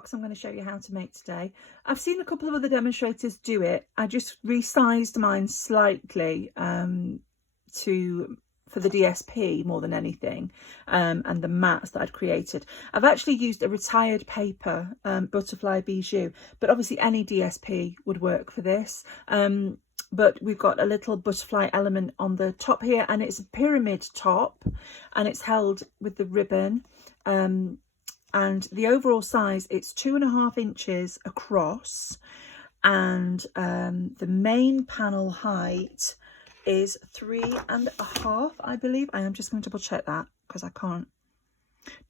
box I'm going to show you how to make today. I've seen a couple of other demonstrators do it. I just resized mine slightly for the DSP more than anything, and the mats that I'd created. I've actually used a retired paper, butterfly bijou, but obviously any DSP would work for this. But we've got a little butterfly element on the top here, and it's a pyramid top, and it's held with the ribbon. And the overall size, it's 2.5 inches across, and the main panel height is 3.5, I believe. I am just going to double check that because I can't.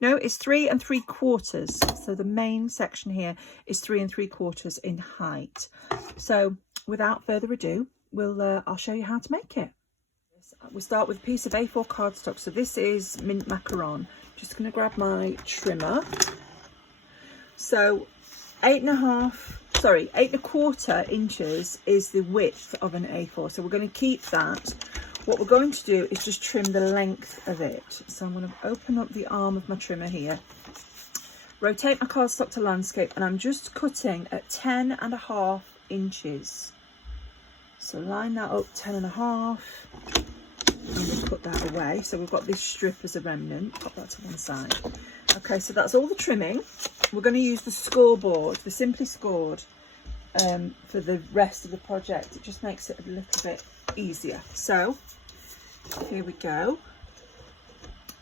No, it's 3 3/4. So the main section here is 3 3/4 in height. So without further ado, I'll show you how to make it. We'll start with a piece of A4 cardstock. So this is mint macaron. Just going to grab my trimmer. So 8.25 inches is the width of an A4. So we're going to keep that. What we're going to do is just trim the length of it. So I'm going to open up the arm of my trimmer here, rotate my cardstock to landscape, and I'm just cutting at 10.5 inches. So line that up 10.5. And we'll put that away. So we've got this strip as a remnant. Pop that to one side. Okay, so that's all the trimming. We're going to use the scoreboard, the Simply Scored, for the rest of the project. It just makes it a little bit easier. So here we go.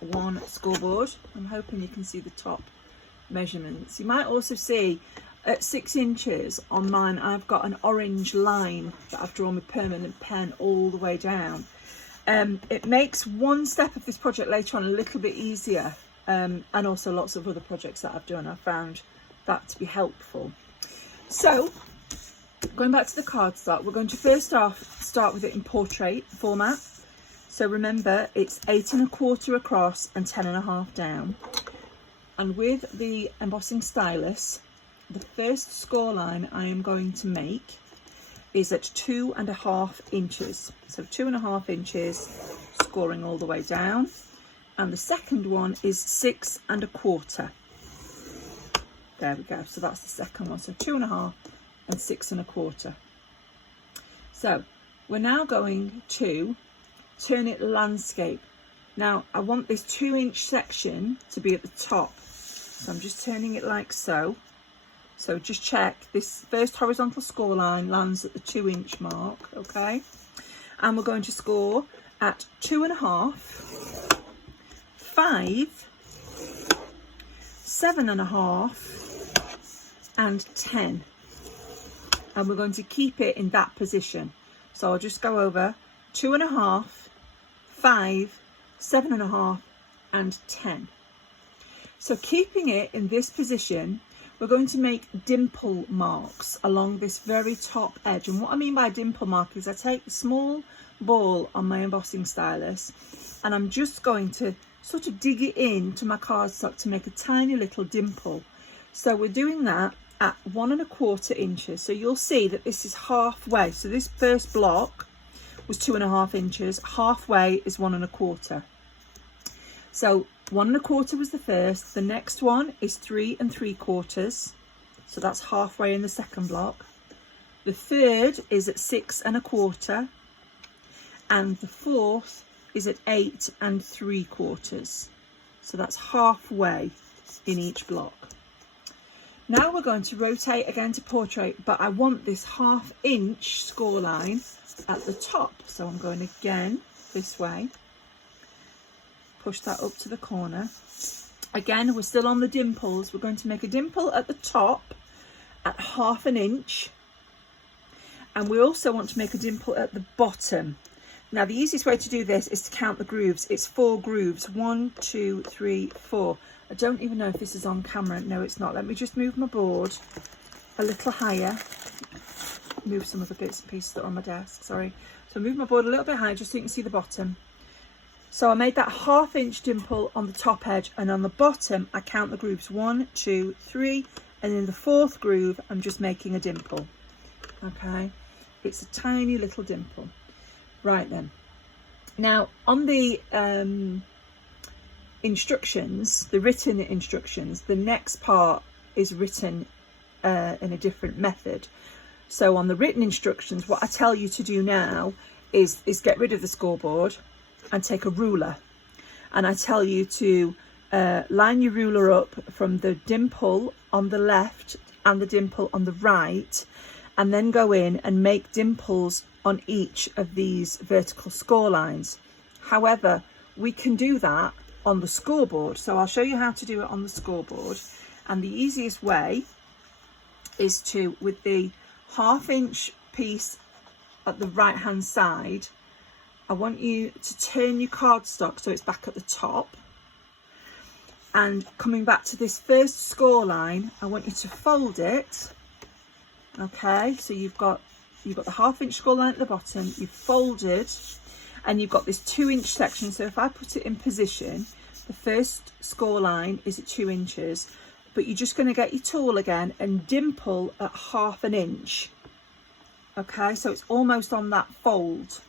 One scoreboard. I'm hoping you can see the top measurements. You might also see at 6 inches on mine, I've got an orange line that I've drawn with permanent pen all the way down. It makes one step of this project later on a little bit easier, and also lots of other projects that I've done, I've found that to be helpful. So going back to the cardstock, we're going to first off start with it in portrait format. So remember, it's 8.25 across and 10.5 down. And with the embossing stylus, the first score line I am going to make is at 2.5 inches. So 2.5 inches, scoring all the way down. And the second one is 6.25. There we go. So that's the second one. So 2.5 and 6.25. So we're now going to turn it landscape. Now I want this 2-inch section to be at the top. So I'm just turning it like so. So just check this first horizontal score line lands at the 2-inch mark, okay? And we're going to score at 2.5, 5, 7.5, and 10. And we're going to keep it in that position. So I'll just go over 2.5, 5, 7.5, and 10. So keeping it in this position, we're going to make dimple marks along this very top edge. And what I mean by dimple mark is I take a small ball on my embossing stylus and I'm just going to sort of dig it into my cardstock to make a tiny little dimple. So we're doing that at 1.25 inches. So you'll see that this is halfway. So this first block was 2.5 inches. Halfway is 1.25. So 1.25 was the first. The next one is 3 3/4. So that's halfway in the second block. The third is at 6.25, and the fourth is at 8 3/4. So that's halfway in each block. Now we're going to rotate again to portrait, but I want this 1/2 inch score line at the top. So I'm going again this way. Push that up to the corner. Again, we're still on the dimples. We're going to make a dimple at the top at 1/2 inch. And we also want to make a dimple at the bottom. Now, the easiest way to do this is to count the grooves. It's 4 grooves. 1, 2, 3, 4. I don't even know if this is on camera. No, it's not. Let me just move my board a little higher. Move some of the bits and pieces that are on my desk. Sorry. So move my board a little bit higher just so you can see the bottom. So I made that 1/2 inch dimple on the top edge, and on the bottom I count the grooves 1, 2, 3, and in the 4th groove I'm just making a dimple. Okay, it's a tiny little dimple. Right then, now on the instructions, the written instructions, the next part is written in a different method. So on the written instructions, what I tell you to do now is get rid of the scoreboard and take a ruler. And I tell you to line your ruler up from the dimple on the left and the dimple on the right, and then go in and make dimples on each of these vertical score lines. However, we can do that on the scoreboard. So I'll show you how to do it on the scoreboard. And the easiest way is to, with the 1/2 inch piece at the right hand side, I want you to turn your cardstock so it's back at the top. And coming back to this first score line, I want you to fold it. Okay, so you've got the 1/2 inch score line at the bottom, you've folded, and you've got this 2 inch section. So if I put it in position, the first score line is at 2 inches, but you're just going to get your tool again and dimple at 1/2 inch. Okay, so it's almost on that fold.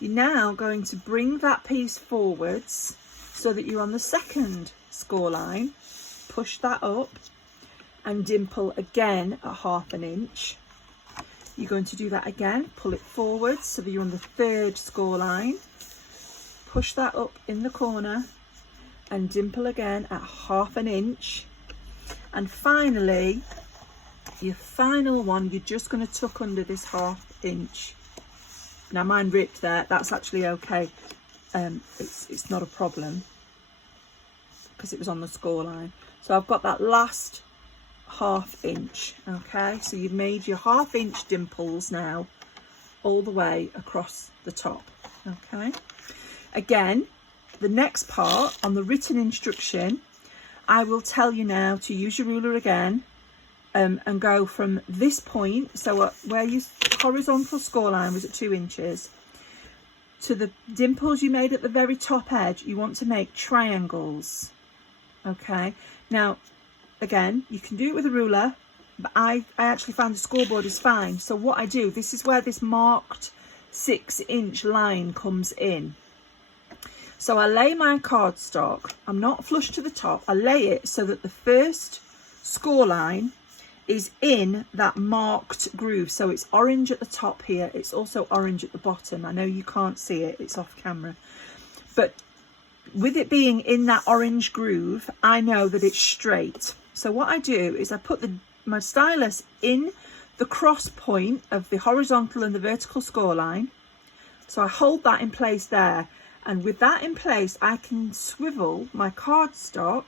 You're now going to bring that piece forwards so that you're on the second score line, push that up and dimple again at 1/2 inch. You're going to do that again, pull it forward so that you're on the third score line, push that up in the corner and dimple again at 1/2 inch. And finally, your final one, you're just going to tuck under this 1/2 inch. Now mine ripped there, that's actually okay. It's not a problem because it was on the score line. So I've got that last 1/2 inch. Okay, so you've made your 1/2 inch dimples now all the way across the top. Okay, again, the next part on the written instruction, I will tell you now to use your ruler again and go from this point, so where your horizontal score line was at 2 inches, to the dimples you made at the very top edge. You want to make triangles. Okay, now again, you can do it with a ruler, but I actually found the scoreboard is fine. So what I do, this is where this marked 6 inch line comes in. So I lay my cardstock, I'm not flush to the top, I lay it so that the first score line is in that marked groove. So it's orange at the top here, it's also orange at the bottom. I know you can't see it, it's off camera, but with it being in that orange groove, I know that it's straight. So what I do is I put my stylus in the cross point of the horizontal and the vertical score line. So I hold that in place there. And with that in place, I can swivel my cardstock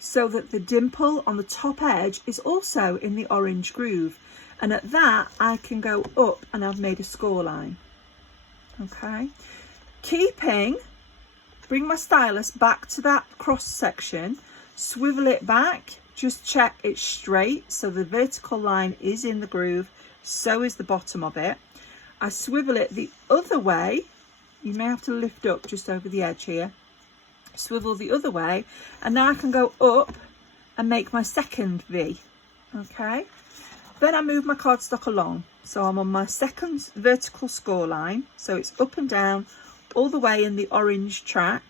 so that the dimple on the top edge is also in the orange groove. And at that, I can go up and I've made a score line. Okay. Bring my stylus back to that cross section, swivel it back, just check it's straight. So the vertical line is in the groove, so is the bottom of it. I swivel it the other way. You may have to lift up just over the edge here. Swivel the other way, and now I can go up and make my second V. Okay, then I move my cardstock along, so I'm on my second vertical score line, so it's up and down all the way in the orange track.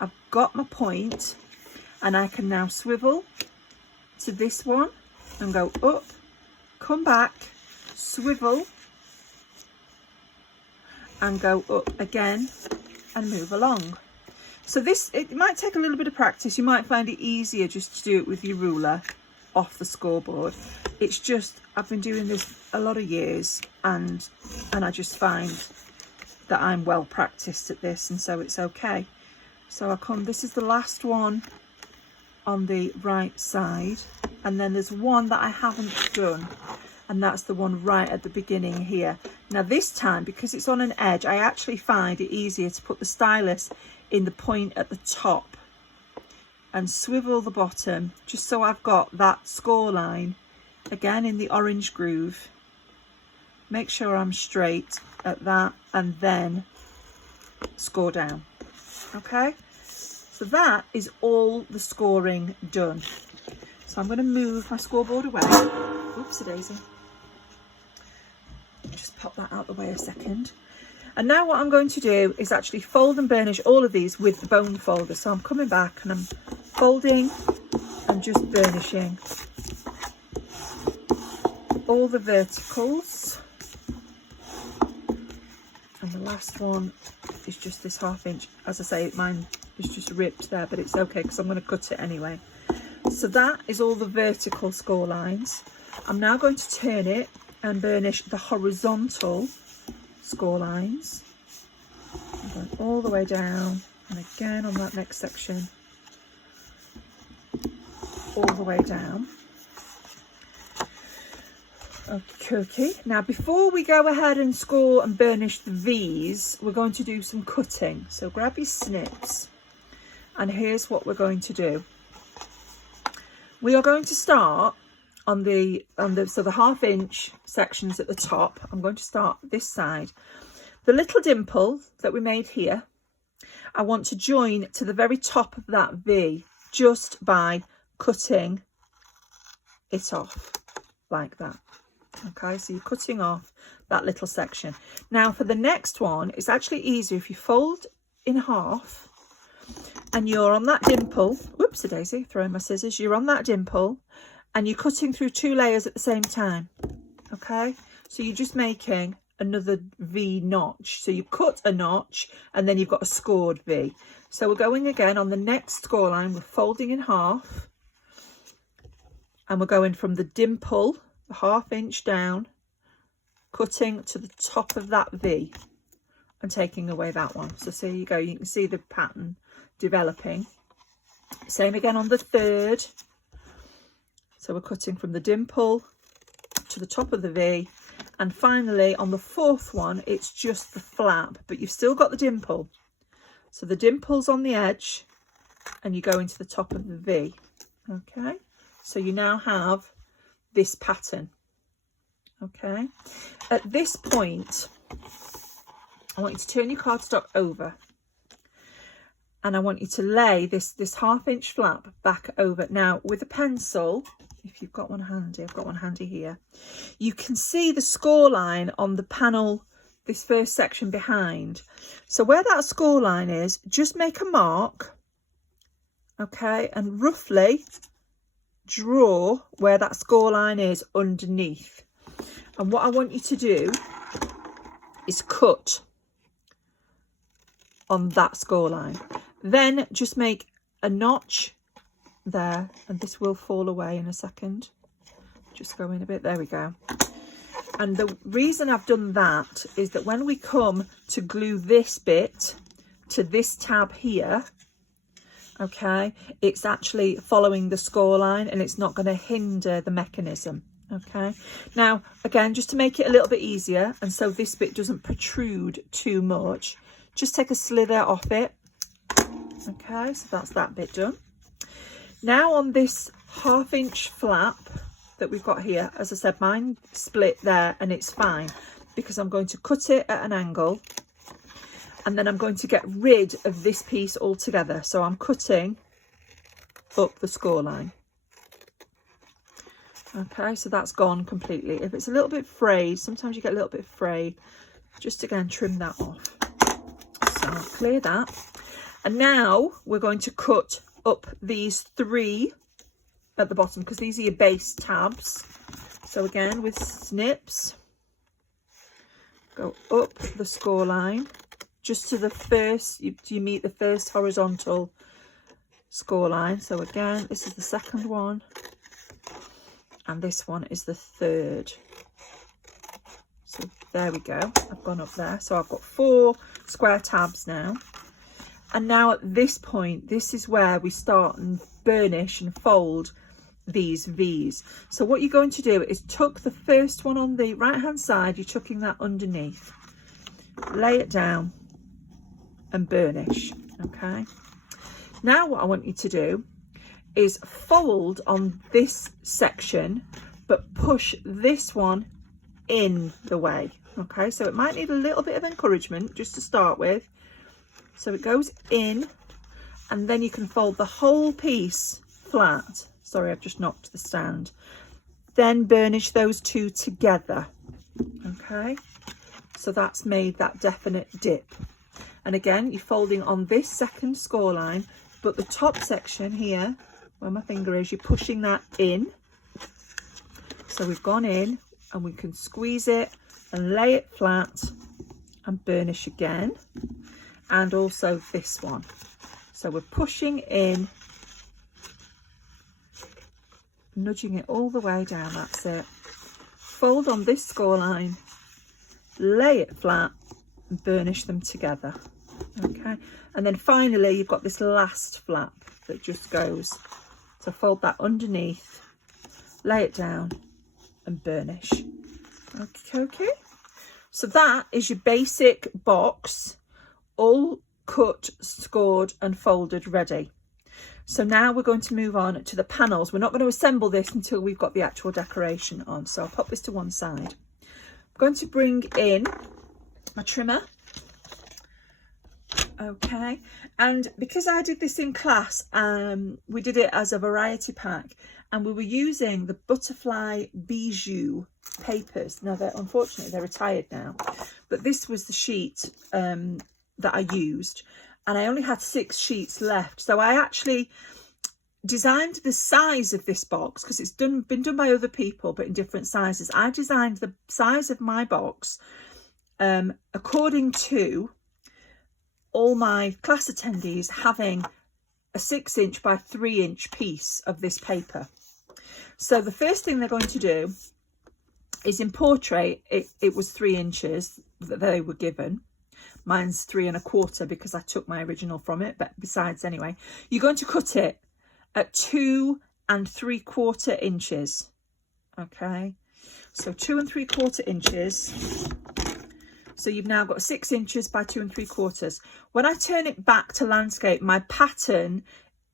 I've got my point, and I can now swivel to this one and go up, come back, swivel and go up again and move along. So this, it might take a little bit of practice. You might find it easier just to do it with your ruler off the scoreboard. It's just, I've been doing this a lot of years, and I just find that I'm well practiced at this, and so it's okay. So I come, this is the last one on the right side, and then there's one that I haven't done, and that's the one right at the beginning here. Now this time, because it's on an edge, I actually find it easier to put the stylus in the point at the top and swivel the bottom, just so I've got that score line again in the orange groove. Make sure I'm straight at that, and then score down. Okay, so that is all the scoring done. So I'm going to move my scoreboard away. Oops, a daisy. Just pop that out the way a second. And now what I'm going to do is actually fold and burnish all of these with the bone folder. So I'm coming back and I'm folding and I'm just burnishing all the verticals, and the last one is just this 1/2 inch. As I say, mine is just ripped there, but it's okay because I'm going to cut it anyway. So that is all the vertical score lines. I'm now going to turn it and burnish the horizontal score lines. I'm going all the way down, and again on that next section, all the way down. Okay. Now before we go ahead and score and burnish the V's, we're going to do some cutting. So grab your snips, and here's what we're going to do. We are going to start on the 1/2 inch sections at the top. I'm going to start this side. The little dimple that we made here, I want to join to the very top of that V just by cutting it off like that. Okay, so you're cutting off that little section. Now for the next one, it's actually easier if you fold in half and you're on that dimple. Whoopsie daisy, throwing my scissors. You're on that dimple and you're cutting through 2 layers at the same time. Okay, so you're just making another V notch. So you cut a notch and then you've got a scored V. So we're going again on the next score line. We're folding in half and we're going from the dimple, the 1/2 inch down, cutting to the top of that V and taking away that one. So there you go, you can see the pattern developing. Same again on the third. So we're cutting from the dimple to the top of the V, and finally on the 4th one it's just the flap, but you've still got the dimple. So the dimple's on the edge and you go into the top of the V. Okay, so you now have this pattern. Okay, at this point I want you to turn your cardstock over and I want you to lay this 1/2 inch flap back over. Now with a pencil, if you've got one handy, I've got one handy here, you can see the score line on the panel, this first section behind. So where that score line is, just make a mark, okay, and roughly draw where that score line is underneath. And what I want you to do is cut on that score line. Then just make a notch there, and this will fall away in a second. Just go in a bit, there we go. And the reason I've done that is that when we come to glue this bit to this tab here, okay, it's actually following the score line and it's not going to hinder the mechanism. Okay, now again, just to make it a little bit easier and so this bit doesn't protrude too much, just take a slither off it. Okay, so that's that bit done. Now on this 1/2 inch flap that we've got here, as I said, mine split there and it's fine because I'm going to cut it at an angle and then I'm going to get rid of this piece altogether. So I'm cutting up the score line. Okay, so that's gone completely. If it's a little bit frayed, sometimes you get a little bit frayed, just again trim that off. So I'll clear that. And now we're going to cut up these 3 at the bottom because these are your base tabs. So again with snips, go up the score line just to the first, you meet the first horizontal score line. So again, this is the 2nd one and this one is the 3rd. So there we go, I've gone up there. So I've got 4 square tabs now. And now at this point, this is where we start and burnish and fold these V's. So what you're going to do is tuck the first one on the right hand side, you're tucking that underneath, lay it down and burnish. Okay, now what I want you to do is fold on this section but push this one in the way. Okay, so it might need a little bit of encouragement just to start with. So it goes in and then you can fold the whole piece flat. Sorry, I've just knocked the stand. Then burnish those 2 together. Okay, so that's made that definite dip. And again, you're folding on this 2nd score line, but the top section here where my finger is, you're pushing that in. So we've gone in, and we can squeeze it and lay it flat and burnish again. And also this one. So we're pushing in, nudging it all the way down, that's it. Fold on this score line, lay it flat and burnish them together. Okay, and then finally you've got this last flap that just goes. So fold that underneath, lay it down and burnish. Okay, so that is your basic box, all cut, scored and folded ready. So now we're going to move on to the panels. We're not going to assemble this until we've got the actual decoration on. So I'll pop this to one side. I'm going to bring in my trimmer. Okay, and because I did this in class, we did it as a variety pack, and we were using the butterfly bijou papers. Now unfortunately they're retired now, but this was the sheet that I used, and I only had 6 sheets left. So I actually designed the size of this box, because it's been done by other people but in different sizes. I designed the size of my box according to all my class attendees having a 6-inch by 3-inch piece of this paper. So the first thing they're going to do is, in portrait, it was 3 inches that they were given. Mine's 3 1/4 because I took my original from it, but besides, anyway, you're going to cut it at 2 3/4 inches. Okay, so 2 3/4 inches. So you've now got 6 inches by 2 3/4. When I turn it back to landscape, my pattern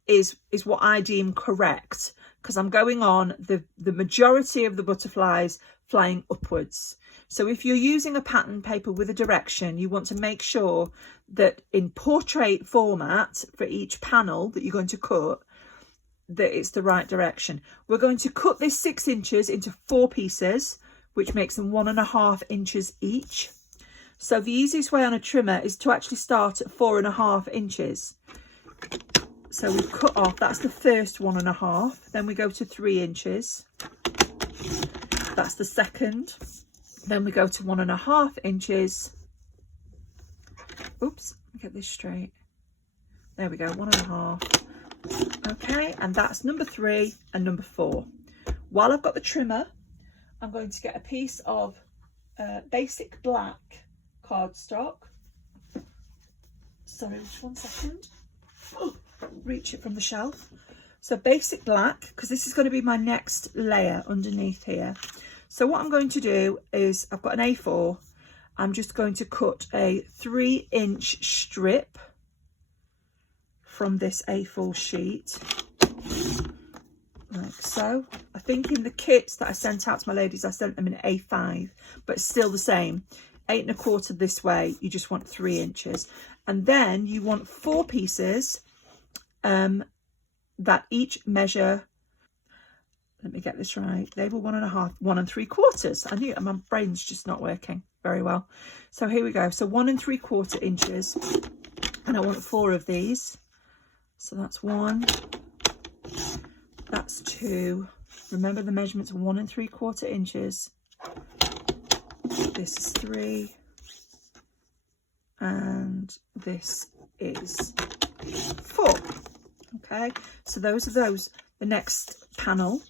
is what I deem correct, because I'm going on the majority of the butterflies flying upwards. So if you're using a pattern paper with a direction, you want to make sure that in portrait format for each panel that you're going to cut, that it's the right direction. We're going to cut this 6 inches into 4 pieces, which makes them 1 1/2 inches each. So the easiest way on a trimmer is to actually start at 4 1/2 inches. So we've cut off, that's the first 1 1/2. Then we go to 3 inches. That's the second. Then we go to 1 1/2 inches. Oops, get this straight. There we go, 1 1/2. Okay, and that's number 3 and number 4. While I've got the trimmer, I'm going to get a piece of basic black cardstock. Sorry, just 1 second. Oh, reach it from the shelf. So basic black, because this is going to be my next layer underneath here. So what I'm going to do is, I've got an A4. I'm just going to cut a 3-inch strip from this A4 sheet, like so. I think in the kits that I sent out to my ladies, I sent them in A5, but it's still the same. 8 1/4 this way, you just want 3 inches. And then you want 4 pieces that each measure, let me get this right, they were 1 1/2, 1 3/4. I knew, my brain's just not working very well. So here we go, so 1 3/4 inches, and I want 4 of these. So that's 1, that's 2. Remember the measurements, 1 3/4 inches. This is 3, and this is 4. Okay, so those are the next panel.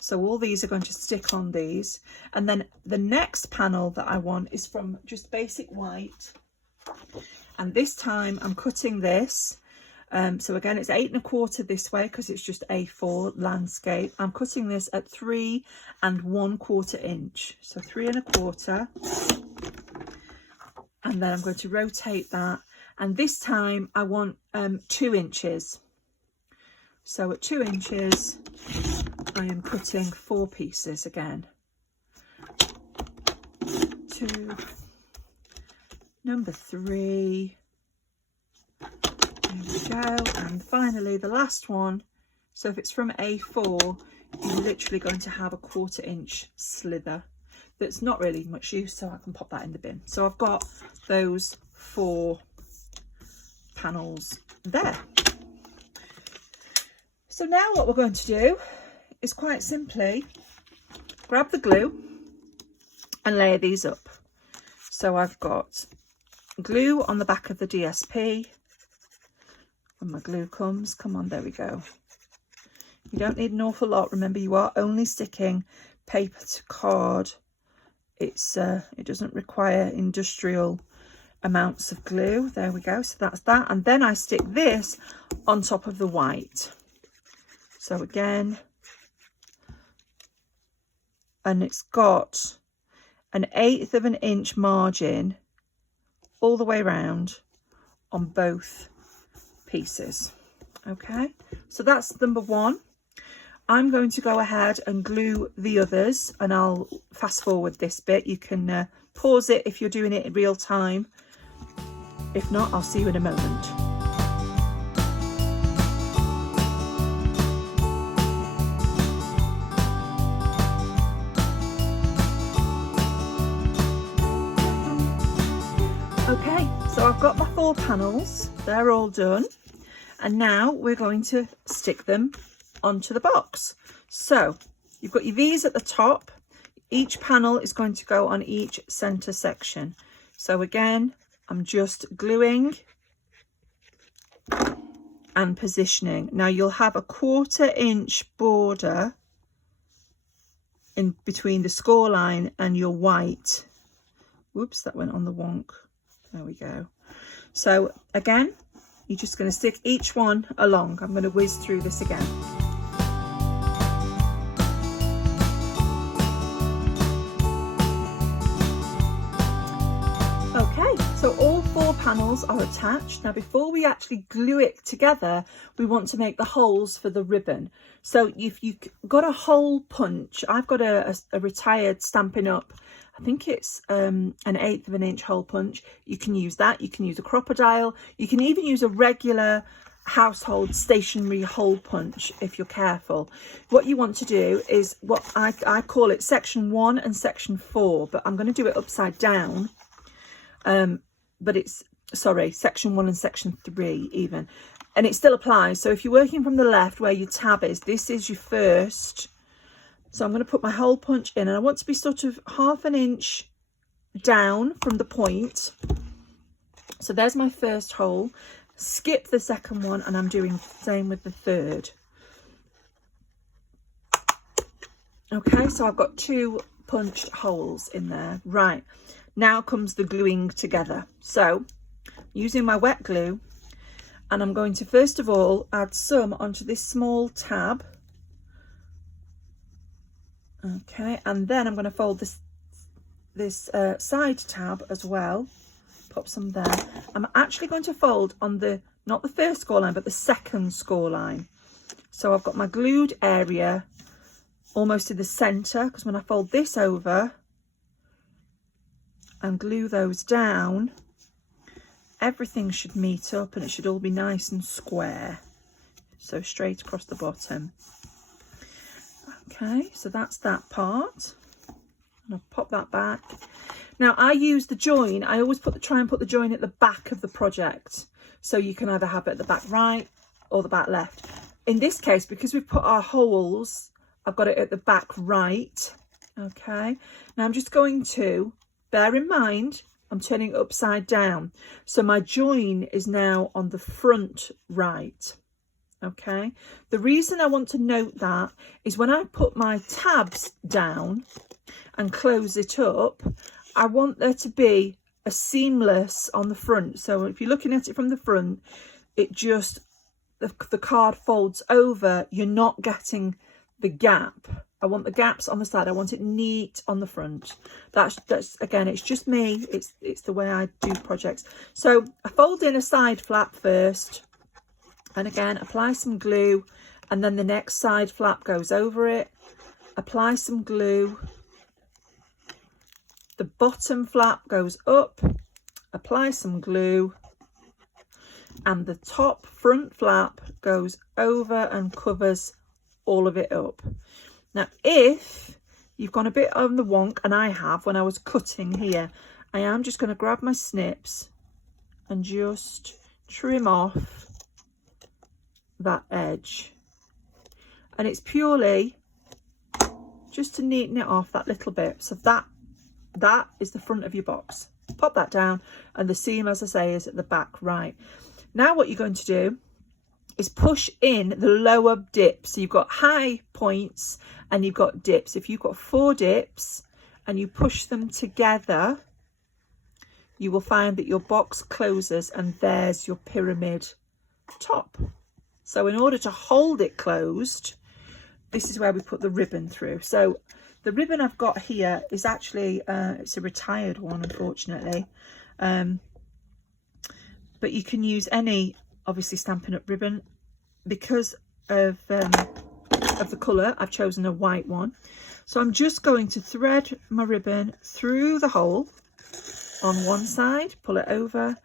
So all these are going to stick on these, and then the next panel that I want is from just basic white, and this time I'm cutting this. So again, it's 8 1/4 this way because it's just A4 landscape. I'm cutting this at 3 1/4 inch, so 3 1/4, and then I'm going to rotate that, and this time I want 2 inches. So at 2 inches, I am cutting 4 pieces again. 2, number 3. There we go, and finally the last one. So if it's from A4, you're literally going to have a 1/4 inch slither that's not really much use, so I can pop that in the bin. So I've got those 4 panels there. So now what we're going to do is quite simply grab the glue and layer these up. So I've got glue on the back of the DSP. When my glue comes, come on, there we go. You don't need an awful lot. Remember, you are only sticking paper to card. It doesn't require industrial amounts of glue. There we go. So that's that. And then I stick this on top of the white. So again, and it's got an 1/8 of an inch margin all the way around on both pieces. Okay, so that's number one. I'm going to go ahead and glue the others, and I'll fast forward this bit. You can pause it if you're doing it in real time. If not, I'll see you in a moment. Okay, so I've got my 4 panels, they're all done, and now we're going to stick them onto the box. So you've got your V's at the top. Each panel is going to go on each center section. So again, I'm just gluing and positioning. Now you'll have a 1/4 inch border in between the score line and your white. Whoops, that went on the wonk. There we go. So again, you're just going to stick each one along. I'm going to whiz through this again. Okay, so all 4 panels are attached. Now before we actually glue it together, we want to make the holes for the ribbon. So if you've got a hole punch, I've got a retired Stampin Up, I think it's an 1/8 of an inch hole punch. You can use that. You can use a crocodile. You can even use a regular household stationary hole punch if you're careful. What you want to do is what I call it section 1 and section 4, but I'm going to do it upside down. But it's, sorry, section 1 and section 3 even. And it still applies. So if you're working from the left where your tab is, this is your first. So I'm going to put my hole punch in, and I want to be sort of 1/2 inch down from the point. So there's my first hole. Skip the second one, and I'm doing the same with the third. Okay, so I've got 2 punched holes in there. Right, now comes the gluing together. So using my wet glue, and I'm going to first of all add some onto this small tab. Okay, and then I'm going to fold this side tab as well. Pop some there. I'm actually going to fold on the, not the first score line, but the second score line. So I've got my glued area almost in the center, because when I fold this over and glue those down, everything should meet up and it should all be nice and square. So straight across the bottom. Okay, so that's that part. And I'll pop that back. Now I use the join. I always try and put the join at the back of the project. So you can either have it at the back right or the back left. In this case, because we've put our holes, I've got it at the back right. Okay, now I'm just going to, bear in mind, I'm turning it upside down. So my join is now on the front right. Okay, the reason I want to note that is when I put my tabs down and close it up, I want there to be a seamless on the front. So if you're looking at it from the front, it just, the card folds over. You're not getting the gap. I want the gaps on the side. I want it neat on the front. That's again, it's just me. It's the way I do projects. So I fold in a side flap first. And again, apply some glue, and then the next side flap goes over it. Apply some glue. The bottom flap goes up. Apply some glue. And the top front flap goes over and covers all of it up. Now, if you've gone a bit on the wonk, and I have when I was cutting here, I am just going to grab my snips and just trim off that edge. and it's purely just to neaten it off that little bit. So that is the front of your box. Pop that down, and the seam, as I say, is at the back. Right, now what you're going to do is push in the lower dips. So you've got high points and you've got dips. If you've got 4 dips and you push them together, you will find that your box closes, and there's your pyramid top. So in order to hold it closed, this is where we put the ribbon through. So the ribbon I've got here is actually, it's a retired one, unfortunately. But you can use any, obviously, Stampin' Up ribbon. Because of the colour, I've chosen a white one. So I'm just going to thread my ribbon through the hole on one side, pull it over.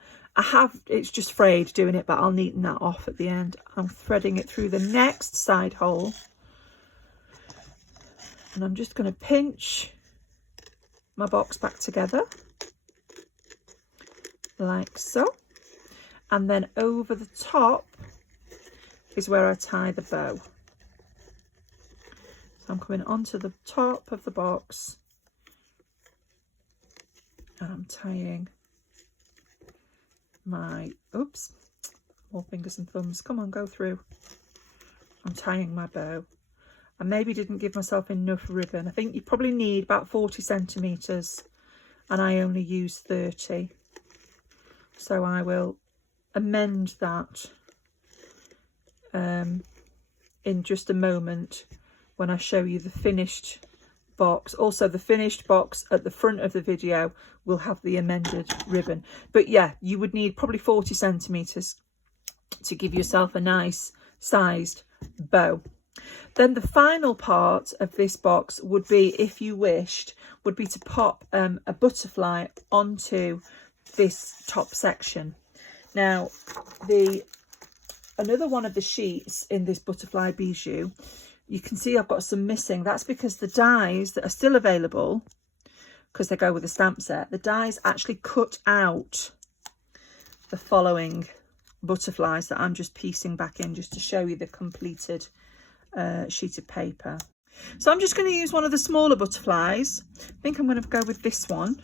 It's just frayed doing it, but I'll neaten that off at the end. I'm threading it through the next side hole. And I'm just going to pinch my box back together, like so. And then over the top is where I tie the bow. So I'm coming onto the top of the box and I'm tying my, oops, more fingers and thumbs, come on, go through. I'm tying my bow. I maybe didn't give myself enough ribbon. I think you probably need about 40 centimetres and I only use 30. So I will amend that in just a moment when I show you the finished box. Also, the finished box at the front of the video will have the amended ribbon. But yeah, you would need probably 40 centimetres to give yourself a nice sized bow. Then the final part of this box would be, if you wished, would be to pop a butterfly onto this top section. Now, another one of the sheets in this butterfly bijou, you can see I've got some missing. That's because the dies that are still available, because they go with the stamp set, the dies actually cut out the following butterflies that I'm just piecing back in just to show you the completed sheet of paper. So I'm just going to use one of the smaller butterflies. I think I'm going to go with this one.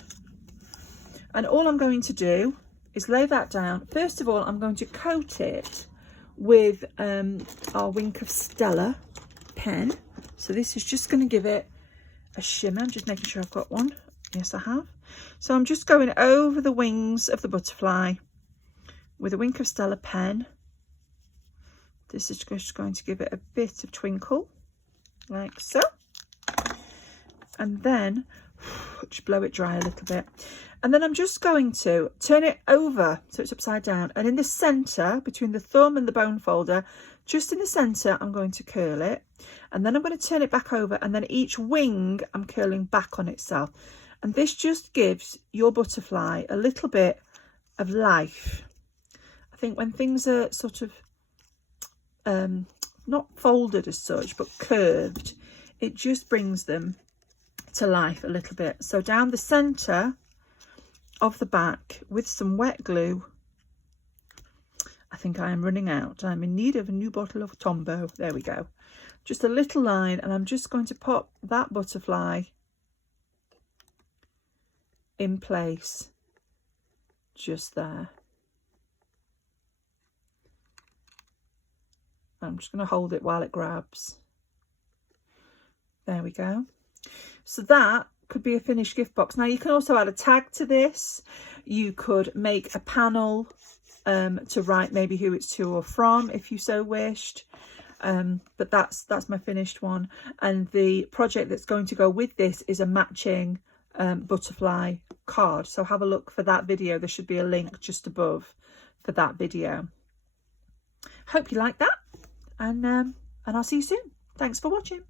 And all I'm going to do is lay that down. First of all, I'm going to coat it with our Wink of Stella pen. So this is just going to give it a shimmer. I'm just making sure I've got one. Yes, I have. So I'm just going over the wings of the butterfly with a Wink of Stella pen. This is just going to give it a bit of twinkle, like so. And then just blow it dry a little bit. And then I'm just going to turn it over so it's upside down. And in the centre, between the thumb and the bone folder, just in the centre, I'm going to curl it. And then I'm going to turn it back over. And then each wing, I'm curling back on itself. And this just gives your butterfly a little bit of life. I think when things are sort of not folded as such, but curved, it just brings them to life a little bit. So down the centre of the back with some wet glue. I think I am running out. I'm in need of a new bottle of Tombow. There we go. Just a little line, and I'm just going to pop that butterfly in place just there. I'm just going to hold it while it grabs. There we go. So that could be a finished gift box. Now you can also add a tag to this. You could make a panel to write maybe who it's to or from if you so wished. But that's my finished one. And the project that's going to go with this is a matching butterfly card. So have a look for that video. There should be a link just above for that video. Hope you like that. And I'll see you soon. Thanks for watching.